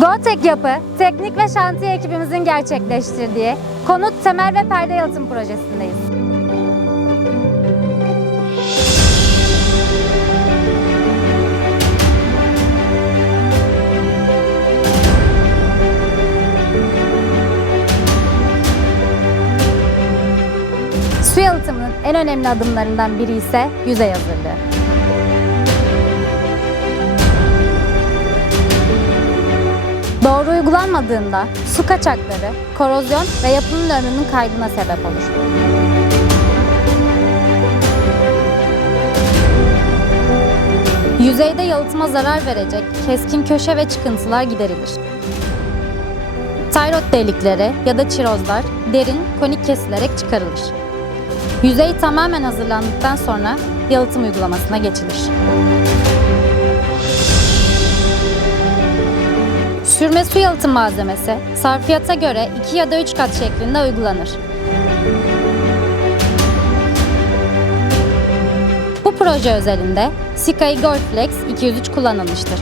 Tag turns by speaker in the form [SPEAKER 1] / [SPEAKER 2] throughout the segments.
[SPEAKER 1] Gotek Yapı, teknik ve şantiye ekibimizin gerçekleştirdiği konut, temel ve perde yalıtım projesindeyiz. Su yalıtımının en önemli adımlarından biri ise yüzey hazırlığı. Doğru uygulanmadığında su kaçakları, korozyon ve yapının ömrünün kaybına sebep olur. Yüzeyde yalıtıma zarar verecek keskin köşe ve çıkıntılar giderilir. Tayrot delikleri ya da çirozlar derin, konik kesilerek çıkarılır. Yüzey tamamen hazırlandıktan sonra yalıtım uygulamasına geçilir. Sürme su yalıtım malzemesi sarfiyata göre 2 ya da 3 kat şeklinde uygulanır. Bu proje özelinde Sky Golflex 203 kullanılmıştır.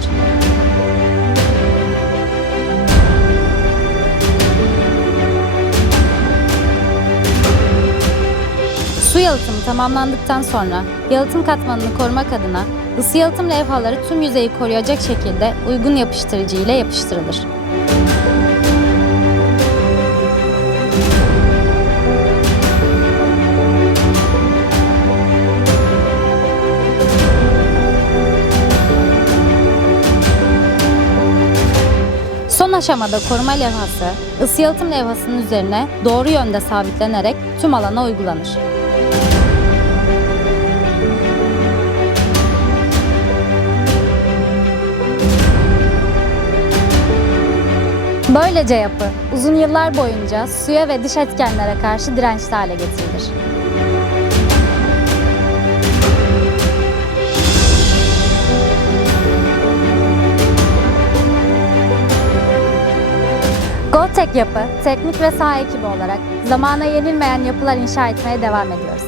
[SPEAKER 1] Su yalıtımı tamamlandıktan sonra yalıtım katmanını korumak adına ısı yalıtım levhaları tüm yüzeyi koruyacak şekilde uygun yapıştırıcı ile yapıştırılır. Son aşamada koruma levhası, ısı yalıtım levhasının üzerine doğru yönde sabitlenerek tüm alana uygulanır. Böylece yapı uzun yıllar boyunca suya ve dış etkenlere karşı dirençli hale getirilir. Gotek Yapı, teknik ve saha ekibi olarak zamana yenilmeyen yapılar inşa etmeye devam ediyoruz.